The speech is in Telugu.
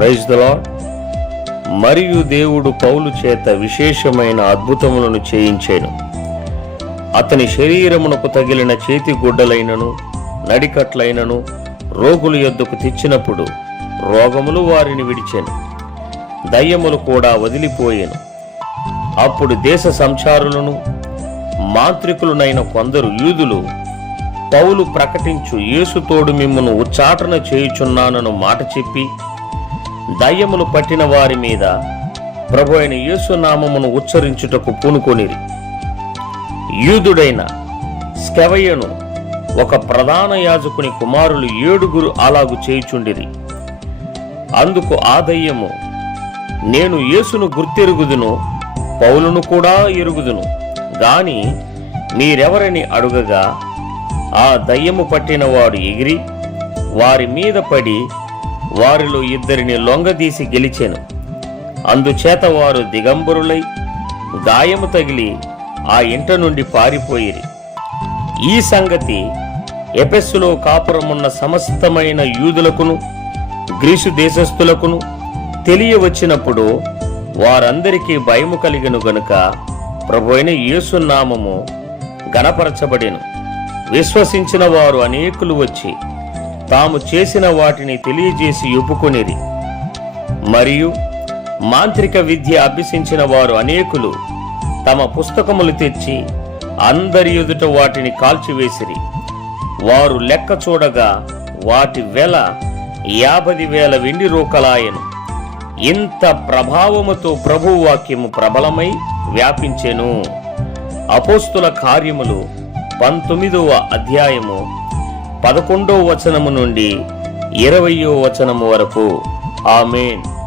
ప్రైజ్ మరియు దేవుడు పౌలు చేత విశేషమైన అద్భుతములను చేయించాను. అతని శరీరమునకు తగిలిన చేతి గుడ్డలైనను నడికట్లైనను రోగుల యొద్దకు తెచ్చినప్పుడు రోగములు వారిని విడిచాను. దయ్యములు కూడా వదిలిపోయాను. అప్పుడు దేశ సంచారులను మాంత్రికులనైన కొందరు యూదులు పౌలు ప్రకటించు యేసుతోడు మిమ్మను ఉచ్చాటన చేయుచున్నానను మాట చెప్పి దయ్యములు పట్టిన వారి మీద. ప్రభు అయిన యేసు నామమును ఉచ్చరించుటకు పూనుకొనిరి. యూదుడైన స్కెవయ్యను ఒక ప్రధాన యాజకుని కుమారులు ఏడుగురు అలాగు చేయుచుండిరి. అందుకు ఆ దయ్యము నేను యేసును గుర్తెరుగుదును పౌలును కూడా ఎరుగుదును. గాని మీరెవరని అడుగగా ఆ దయ్యము పట్టినవాడు ఎగిరి వారి మీద పడి వారిలో ఇద్దరిని లొంగదీసి గెలిచెను. అందుచేత వారు దిగంబరులై గాయము తగిలి ఆ ఇంట నుండి పారిపోయిరి. ఈ సంగతి ఎపెస్సులో కాపురమున్న సమస్తమైన యూదులకును గ్రీసు దేశస్థులకును తెలియవచ్చినప్పుడు వారందరికీ భయము కలిగను గనుక ప్రభు అయిన యేసునామము గణపరచబడిను. విశ్వసించిన వారు అనేకులు వచ్చి తాము చేసిన వాటిని తెలియజేసి ఒప్పుకొనిరి. మరియు మాంత్రిక విద్య అభ్యసించిన వారు అనేకులు తమ పుస్తకములు తెచ్చి అందరి ఎదుట వాటిని కాల్చివేసిరి. వారు లెక్క చూడగా వాటి వెల యాభై వేల వెండి రూకలాయను. ఇంత ప్రభావముతో ప్రభు వాక్యము ప్రబలమై వ్యాపించెను. అపోస్తుల కార్యములు పంతొమ్మిదవ అధ్యాయము పదకొండో వచనము నుండి ఇరవయో వచనము వరకు. ఆమెన్.